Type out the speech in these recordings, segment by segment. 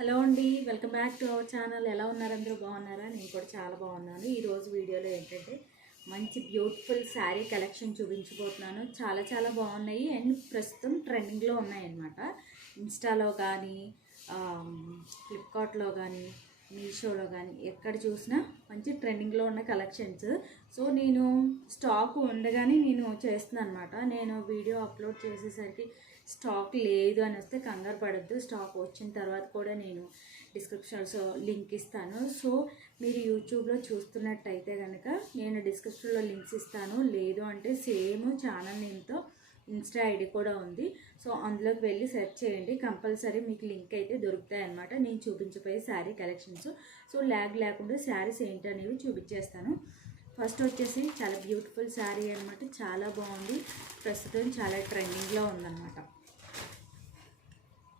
Hello అండి, welcome back to our channel. ఎలా ఉన్నారు? అందరూ బాగున్నారా? నేను కూడా చాలా బాగున్నాను. ఈరోజు వీడియోలో ఏంటంటే మంచి బ్యూటిఫుల్ శారీ కలెక్షన్ చూపించబోతున్నాను. చాలా బాగున్నాయి అండ్ ప్రస్తుతం ట్రెండింగ్లో ఉన్నాయన్నమాట. ఇన్స్టాలో కానీ, ఫ్లిప్కార్ట్లో కానీ, మీషోలో కానీ ఎక్కడ చూసినా మంచి ట్రెండింగ్లో ఉన్న కలెక్షన్స్. సో నేను స్టాక్ ఉండగానే నేను చేస్తున్నాను అనమాట. నేను వీడియో అప్లోడ్ చేసేసరికి స్టాక్ లేదు అని వస్తే కంగారు పడద్దు. స్టాక్ వచ్చిన తర్వాత కూడా నేను డిస్క్రిప్షన్లో లింక్ ఇస్తాను. సో మీరు యూట్యూబ్లో చూస్తున్నట్టయితే కనుక నేను డిస్క్రిప్షన్లో లింక్స్ ఇస్తాను. లేదు అంటే సేమ్ ఛానల్ నేమ్తో ఇన్స్టా ఐడి కూడా ఉంది. సో అందులోకి వెళ్ళి సెర్చ్ చేయండి, కంపల్సరీ మీకు లింక్ అయితే దొరుకుతాయి అన్నమాట. నేను చూపించబోయే శారీ కలెక్షన్స్. సో ల్యాగ్ లేకుండా శారీస్ ఏంటి అనేవి చూపించేస్తాను. ఫస్ట్ వచ్చేసి చాలా బ్యూటిఫుల్ శారీ అనమాట. చాలా బాగుంది, ప్రస్తుతం చాలా ట్రెండింగ్లో ఉందన్నమాట.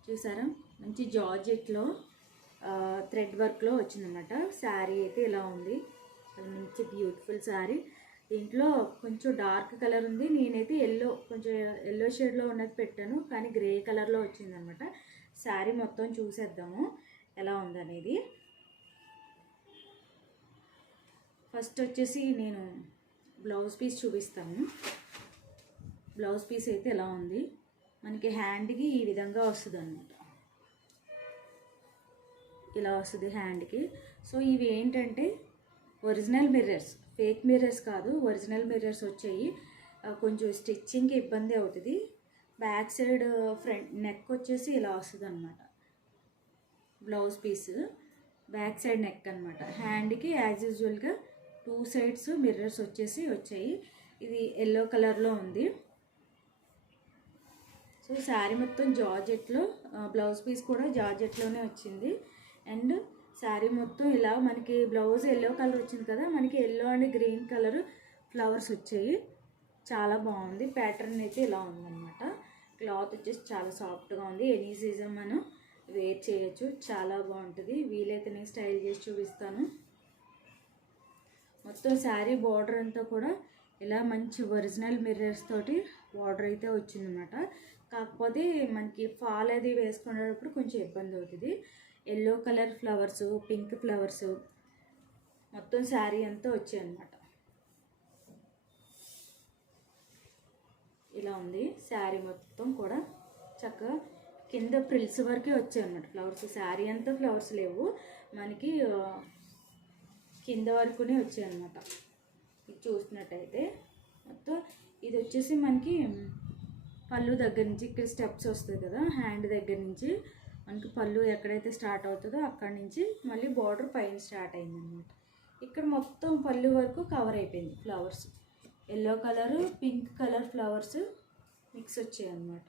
చూసారా, మంచి జార్జెట్లో థ్రెడ్ వర్క్లో వచ్చిందన్నమాట. శారీ అయితే ఇలా ఉంది, మంచి బ్యూటిఫుల్ శారీ. దీంట్లో కొంచెం డార్క్ కలర్ ఉంది, నేనైతే కొంచెం ఎల్లో షేడ్లో ఉన్నది పెట్టాను, కానీ గ్రే కలర్లో వచ్చిందనమాట. శారీ మొత్తం చూసేద్దాము ఎలా ఉందనేది. ఫస్ట్ వచ్చేసి నేను బ్లౌజ్ పీస్ చూపిస్తాను. బ్లౌజ్ పీస్ అయితే ఎలా ఉంది, మనకి హ్యాండ్కి ఈ విధంగా వస్తుంది అనమాట. ఇలా వస్తుంది హ్యాండ్కి. సో ఇవి ఏంటంటే ఒరిజినల్ మిర్రర్స్, ఫేక్ మిర్రర్స్ కాదు, ఒరిజినల్ మిర్రర్స్ వచ్చాయి. కొంచెం స్టిచ్చింగ్కి ఇబ్బంది అవుతుంది. బ్యాక్ సైడ్ ఫ్రంట్ నెక్ వచ్చేసి ఇలా వస్తుంది అనమాట. Blouse piece back side neck అనమాట. హ్యాండ్కి యాజ్ యూజువల్గా 2 సైడ్స్ మిర్రర్స్ వచ్చాయి. ఇది ఎల్లో కలర్లో ఉంది. సో శారీ మొత్తం జార్జెట్లో, బ్లౌజ్ పీస్ కూడా జార్జెట్లోనే వచ్చింది. అండ్ శారీ మొత్తం ఇలా మనకి బ్లౌజ్ ఎల్లో కలర్ వచ్చింది కదా, మనకి yellow and green colour flowers వచ్చాయి. చాలా బాగుంది. ప్యాటర్న్ అయితే ఇలా ఉందన్నమాట. క్లాత్ వచ్చేసి చాలా సాఫ్ట్గా ఉంది. ఎనీ సీజన్ మనం వేర్ చేయొచ్చు, చాలా బాగుంటుంది. వీలైతే నేను స్టైల్ చేసి చూపిస్తాను. మొత్తం శారీ బార్డర్ అంతా కూడా ఇలా మంచి ఒరిజినల్ మిర్రర్స్ తోటి బార్డర్ అయితే వచ్చిందన్నమాట. కాకపోతే మనకి ఫాల్ అది వేసుకునేటప్పుడు కొంచెం ఇబ్బంది అవుతుంది. Yellow colour flowers, pink flowers మొత్తం శారీ అంతా వచ్చాయి అన్నమాట. ఇలా ఉంది శారీ మొత్తం కూడా. చక్కగా కింద ప్రిల్స్ వరకే వచ్చాయి అన్నమాట ఫ్లవర్స్. శారీ అంతా ఫ్లవర్స్ లేవు, మనకి కింద వరకునే వచ్చాయి అన్నమాట. ఇది చూసినట్టయితే మొత్తం ఇది వచ్చేసి మనకి పళ్ళు దగ్గర నుంచి ఇక్కడ స్టెప్స్ వస్తుంది కదా, హ్యాండ్ దగ్గర నుంచి మనకి పళ్ళు ఎక్కడైతే స్టార్ట్ అవుతుందో అక్కడి నుంచి మళ్ళీ బార్డర్ పైన స్టార్ట్ అయిందన్నమాట. ఇక్కడ మొత్తం పళ్ళు వరకు కవర్ అయిపోయింది flowers. Yellow colour, pink colour flowers mix వచ్చాయి అన్నమాట.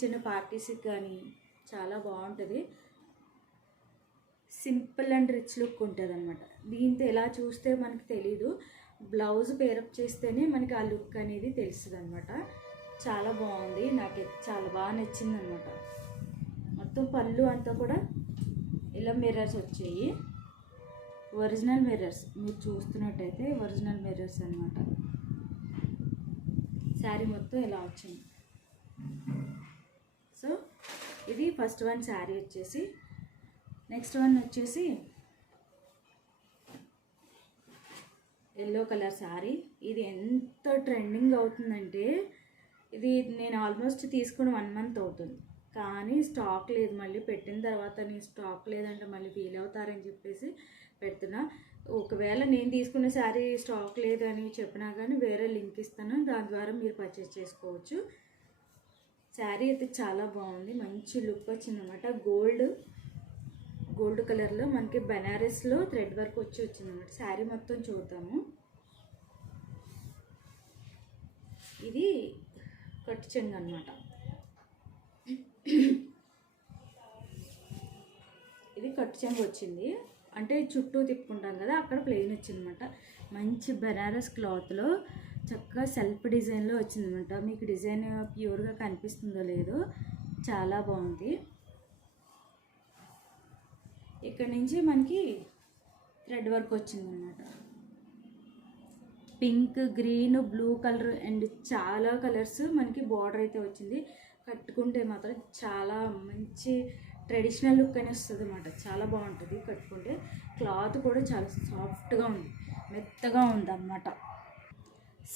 చిన్న పార్టీస్కి కానీ చాలా బాగుంటుంది. సింపుల్ అండ్ రిచ్ లుక్ ఉంటుంది అనమాట. దీంతో ఎలా చూస్తే మనకి తెలీదు, బ్లౌజ్ పేరప్ చేస్తేనే మనకి ఆ లుక్ అనేది తెలుస్తుంది అనమాట. చాలా బాగుంది, నాకు చాలా బాగా నచ్చింది అనమాట. మొత్తం పళ్ళు అంతా కూడా ఇలా మిర్రర్స్ వచ్చాయి, ఒరిజినల్ మిర్రర్స్. మీరు చూస్తున్నట్టయితే ఒరిజినల్ మిర్రర్స్ అనమాట. శారీ మొత్తం ఇలా వచ్చింది. సో ఇది ఫస్ట్ వన్ శారీ వచ్చేసి. నెక్స్ట్ వన్ వచ్చేసి ఎల్లో కలర్ శారీ. ఇది ఎంత ట్రెండింగ్ అవుతుందంటే, ఇది నేను ఆల్మోస్ట్ తీసుకుని 1 మంత్ అవుతుంది, కానీ స్టాక్ లేదు. మళ్ళీ పెట్టిన తర్వాత నేను స్టాక్ లేదంటే మళ్ళీ ఫీల్ అవుతారని చెప్పేసి పెడుతున్నా. ఒకవేళ నేను తీసుకున్న శారీ స్టాక్ లేదని చెప్పినా కానీ వేరే లింక్ ఇస్తాను, దాని ద్వారా మీరు పర్చేస్ చేసుకోవచ్చు. శారీ అయితే చాలా బాగుంది, మంచి లుక్ వచ్చిందన్నమాట. గోల్డ్ కలర్లో మనకి బెనారస్లో థ్రెడ్ వర్క్ వచ్చిందన్నమాట. శారీ మొత్తం చూద్దాము. ఇది కట్ చెంగు అనమాట. ఇది కట్ చెంగు వచ్చింది, అంటే చుట్టూ తిప్పుకుంటాం కదా, అక్కడ ప్లెయిన్ వచ్చిందన్నమాట. మంచి బెనారస్ క్లాత్లో చక్కగా సెల్ఫ్ డిజైన్లో వచ్చిందన్నమాట. మీకు డిజైన్ ప్యూర్గా కనిపిస్తుందో లేదో, చాలా బాగుంది. ఇక్కడ నుంచి మనకి థ్రెడ్ వర్క్ వచ్చిందన్నమాట. Pink, green, blue colour and చాలా కలర్స్ మనకి బార్డర్ అయితే వచ్చింది. కట్టుకుంటే మాత్రం చాలా మంచి ట్రెడిషనల్ లుక్ అని వస్తుంది అన్నమాట. చాలా బాగుంటుంది కట్టుకుంటే. క్లాత్ కూడా చాలా సాఫ్ట్గా ఉంది, మెత్తగా ఉంది అన్నమాట.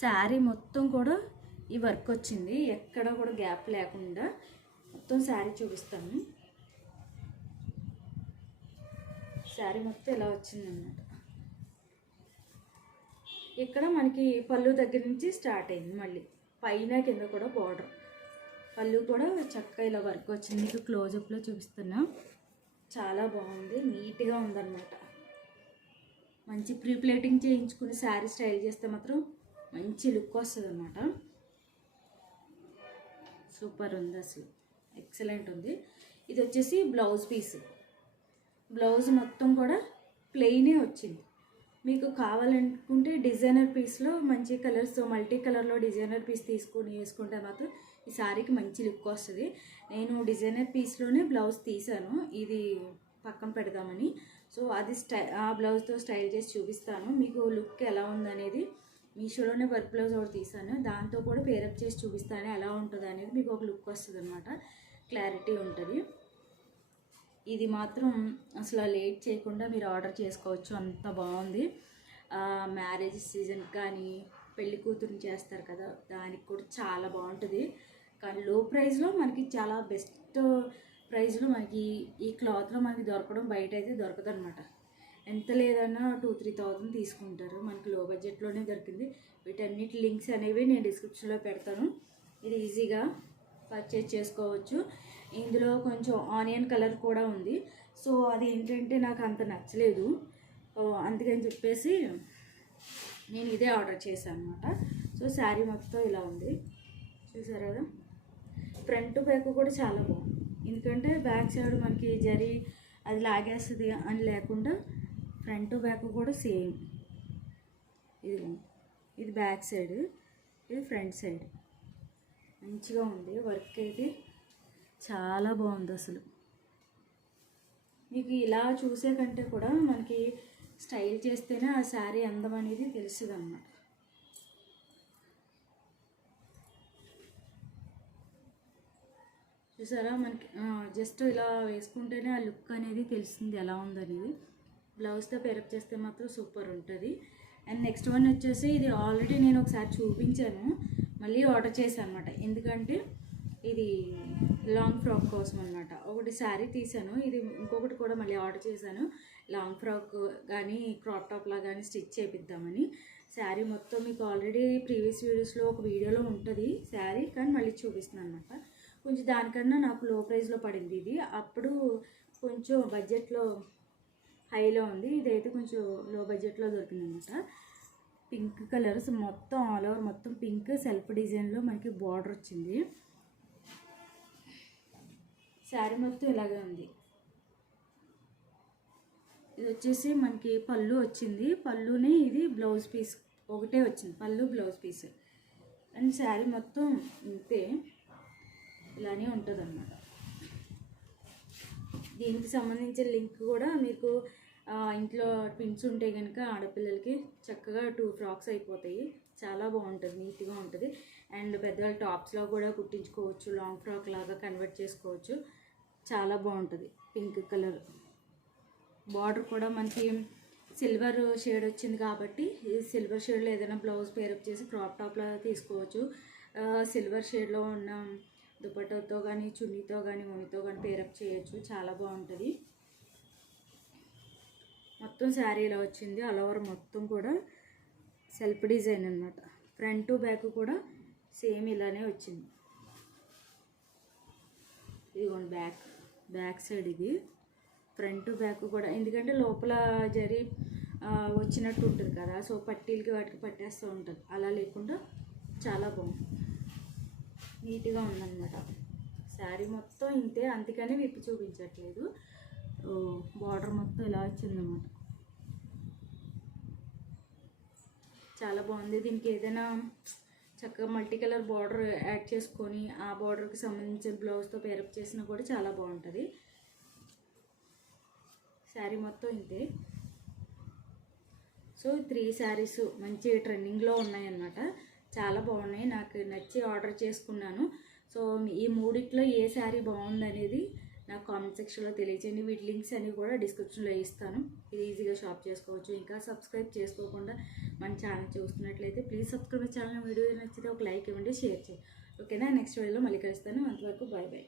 శారీ మొత్తం కూడా ఈ వర్క్ వచ్చింది, ఎక్కడ కూడా గ్యాప్ లేకుండా. మొత్తం శారీ చూపిస్తాను. శారీ మొత్తం ఇలా వచ్చిందన్నమాట. ఇక్కడ మనకి పళ్ళు దగ్గర నుంచి స్టార్ట్ అయింది, మళ్ళీ పైన కింద కూడా బార్డర్. పళ్ళు కూడా చక్కగా ఇలా వర్క్ వచ్చింది. మీకు క్లోజప్లో చూపిస్తున్నా. చాలా బాగుంది, నీట్గా ఉందన్నమాట. మంచి ప్రీ ప్లేటింగ్ చేయించుకుని శారీ స్టైల్ చేస్తే మాత్రం మంచి లుక్ వస్తుంది అన్నమాట. సూపర్ ఉంది, అసలు ఎక్సలెంట్ ఉంది. ఇది వచ్చేసి బ్లౌజ్ పీస్. బ్లౌజ్ మొత్తం కూడా ప్లెయినే వచ్చింది. మీకు కావాలనుకుంటే డిజైనర్ పీస్లో మంచి కలర్స్, మల్టీ కలర్లో డిజైనర్ పీస్ తీసుకొని వేసుకుంటే మాత్రం ఈ శారీకి మంచి లుక్ వస్తుంది. నేను డిజైనర్ పీస్లోనే బ్లౌజ్ తీసాను, ఇది పక్కన పెడదామని. సో అది ఆ బ్లౌజ్తో స్టైల్ చేసి చూపిస్తాను మీకు లుక్ ఎలా ఉందనేది. మీషోలోనే వర్క్ బ్లౌజ్ ఒకటి తీసాను, దాంతో కూడా పేరప్ చేసి చూపిస్తాను ఎలా ఉంటుంది అనేది. మీకు ఒక లుక్ వస్తుంది అనమాట, క్లారిటీ ఉంటుంది. ఇది మాత్రం అసలు లేట్ చేయకుండా మీరు ఆర్డర్ చేసుకోవచ్చు, అంత బాగుంది. మ్యారేజ్ సీజన్ కానీ పెళ్లి కూతురుని చేస్తారు కదా, దానికి కూడా చాలా బాగుంటుంది. కానీ లో ప్రైస్లో మనకి చాలా బెస్ట్ ప్రైస్లో మనకి ఈ క్లాత్లో మనకి దొరకడం బయట అయితే దొరకదు అనమాట. ఎంత లేదన్నా 2-3,000 తీసుకుంటారు. మనకి లో బడ్జెట్లోనే దొరికింది. వీటన్నిటి లింక్స్ అనేవి నేను డిస్క్రిప్షన్లో పెడతాను, ఇది ఈజీగా పర్చేజ్ చేసుకోవచ్చు. ఇందులో కొంచెం ఆనియన్ కలర్ కూడా ఉంది. సో అది ఏంటంటే నాకు అంత నచ్చలేదు, అందుకని చెప్పేసి నేను ఇదే ఆర్డర్ చేశాను అనమాట. సో శారీ మొత్తం ఇలా ఉంది, చూసారు కదా. ఫ్రంట్ బ్యాక్ కూడా చాలా బాగుంది, ఎందుకంటే బ్యాక్ సైడ్ మనకి జరీ అది లాగేస్తుంది అని లేకుండా ఫ్రంట్ బ్యాక్ కూడా సేమ్. ఇది బ్యాక్ సైడ్, ఇది ఫ్రంట్ సైడ్. మంచిగా ఉంది వర్క్ అయితే, చాలా బాగుంది అసలు. మీకు ఇలా చూసే కంటే కూడా మనకి స్టైల్ చేస్తేనే ఆ శారీ అందం అనేది తెలుస్తుంది అన్నమాట. చూసారా, మనకి జస్ట్ ఇలా వేసుకుంటేనే ఆ లుక్ అనేది తెలుస్తుంది ఎలా ఉందనేది. బ్లౌజ్తో పేరప్ చేస్తే మాత్రం సూపర్ ఉంటుంది. అండ్ నెక్స్ట్ వన్ వచ్చేసి ఇది ఆల్రెడీ నేను ఒకసారి చూపించాను, మళ్ళీ ఆర్డర్ చేశాను అనమాట. ఎందుకంటే ఇది లాంగ్ ఫ్రాక్ కోసం అనమాట. ఒకటి శారీ తీసాను, ఇది ఇంకొకటి కూడా మళ్ళీ ఆర్డర్ చేశాను. లాంగ్ ఫ్రాక్ కానీ క్రాప్ టాప్లా కానీ స్టిచ్ చేపిద్దామని. శారీ మొత్తం మీకు ఆల్రెడీ ప్రీవియస్ వీడియోస్లో ఒక వీడియోలో ఉంటుంది శారీ, కానీ మళ్ళీ చూపిస్తున్నాను అనమాట. కొంచెం దానికన్నా నాకు లో ప్రైస్లో పడింది ఇది, అప్పుడు కొంచెం బడ్జెట్లో హైలో ఉంది. ఇదైతే కొంచెం లో బడ్జెట్లో దొరికింది అనమాట. పింక్ కలర్స్ మొత్తం ఆల్ ఓవర్ మొత్తం పింక్ సెల్ఫ్ డిజైన్లో మనకి బార్డర్ వచ్చింది. శారీ మొత్తం ఇలాగే ఉంది. ఇది వచ్చేసి మనకి పళ్ళు వచ్చింది, పళ్ళుని ఇది బ్లౌజ్ పీస్ ఒకటే వచ్చింది, పళ్ళు బ్లౌజ్ పీస్. అండ్ శారీ మొత్తం ఇంతే ఇలానే ఉంటుంది అన్నమాట. దీనికి సంబంధించిన లింక్ కూడా మీకు ఇంట్లో ట్విన్స్ ఉంటే కనుక ఆడపిల్లలకి చక్కగా 2 ఫ్రాక్స్ అయిపోతాయి. చాలా బాగుంటుంది, నీట్గా ఉంటుంది. అండ్ పెద్దవాళ్ళ టాప్స్లో కూడా కుట్టించుకోవచ్చు, లాంగ్ ఫ్రాక్ లాగా కన్వర్ట్ చేసుకోవచ్చు. చాలా బాగుంటుంది. పింక్ కలర్ బార్డర్ కూడా మనకి సిల్వర్ షేడ్ వచ్చింది కాబట్టి ఈ సిల్వర్ షేడ్లో ఏదైనా బ్లౌజ్ పేరప్ చేసి క్రాప్ టాప్లో తీసుకోవచ్చు. సిల్వర్ షేడ్లో ఉన్న దుపట్టాతో కానీ చున్నీతో కానీ ఓనితో కానీ పేరప్ చేయొచ్చు, చాలా బాగుంటుంది. మొత్తం శారీ ఇలా వచ్చింది, ఆల్ ఓవర్ మొత్తం కూడా సెల్ఫ్ డిజైన్ అన్నమాట. ఫ్రంట్ బ్యాక్ కూడా సేమ్ ఇలానే వచ్చింది. ఇదిగోండి బ్యాక్ సైడ్ ఇది ఫ్రంట్ బ్యాక్ కూడా, ఎందుకంటే లోపల జరీ వచ్చినట్టు ఉంటుంది కదా, సో పట్టీలకి వాటికి పట్టేస్తూ ఉంటుంది. అలా లేకుండా చాలా బాగుంది, నీట్గా ఉందన్నమాట. శారీ మొత్తం ఇంతే, అందుకని విప్పి చూపించట్లేదు. బార్డర్ మొత్తం ఇలా వచ్చిందన్నమాట. చాలా బాగుంది. దీనికి ఏదైనా చక్కగా మల్టీ కలర్ బార్డర్ యాడ్ చేసుకొని ఆ బార్డర్కి సంబంధించిన బ్లౌజ్తో పేరప్ చేసినా కూడా చాలా బాగుంటుంది. శారీ మొత్తం ఇంతే. సో 3 శారీస్ మంచి ట్రెండింగ్లో ఉన్నాయన్నమాట, చాలా బాగున్నాయి. నాకు నచ్చి ఆర్డర్ చేసుకున్నాను. సో ఈ మూడిట్లో ఏ శారీ బాగుందనేది నాకు కామెంట్ సెక్షన్లో తెలియచేయండి. వీటి లింక్స్ అన్ని కూడా డిస్క్రిప్షన్లో ఇస్తాను. ఇది ఈజీగా షాప్ చేసుకోవచ్చు. ఇంకా సబ్స్క్రైబ్ చేసుకోకుండా మన ఛానల్ చూస్తున్నట్లయితే ప్లీజ్ సబ్స్క్రైబ్ ఛానల్. వీడియో నచ్చితే ఒక లైక్ ఇవ్వండి, షేర్ చేయండి. ఓకేనా? నెక్స్ట్ వీడియోలో మళ్ళీ కలుస్తాను. అంతవరకు బాయ్ బాయ్.